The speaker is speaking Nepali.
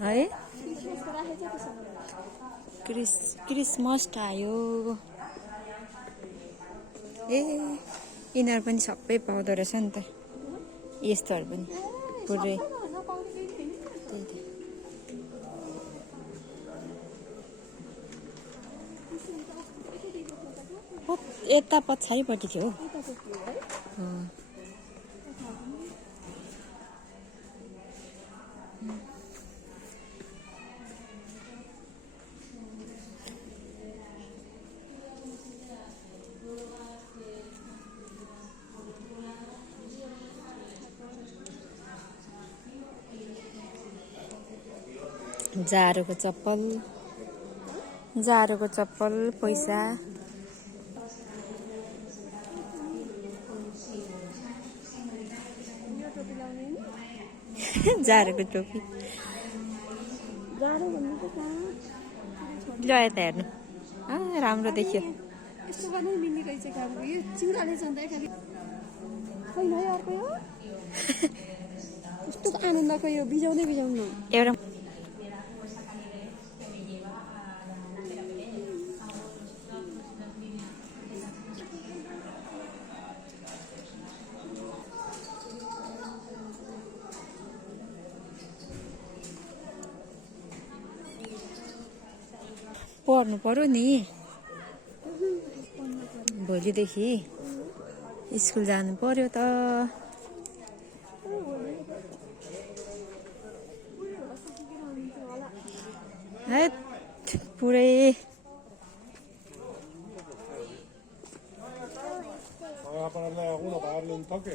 है क्रिसमस आयो ए यिनीहरू पनि सबै पाउँदो रहेछ नि त यस्तोहरू पनि पुरै त्यही त यता पछाडिपट्टि थियो जाडोको चप्पल पैसा जाडोको टोपी ल यता हेर्नु राम्रो देखियो यस्तो गर्नु मिल्ने रहेछ काम यो चिउराले चन्दै खाली होइन है अर्को यो यस्तो आनन्दको यो बिजाउनु एउटा पढ्नु पर्यो नि भोलिदेखि स्कुल जानु पर्यो त है पुरै para darle a uno para darle un toque.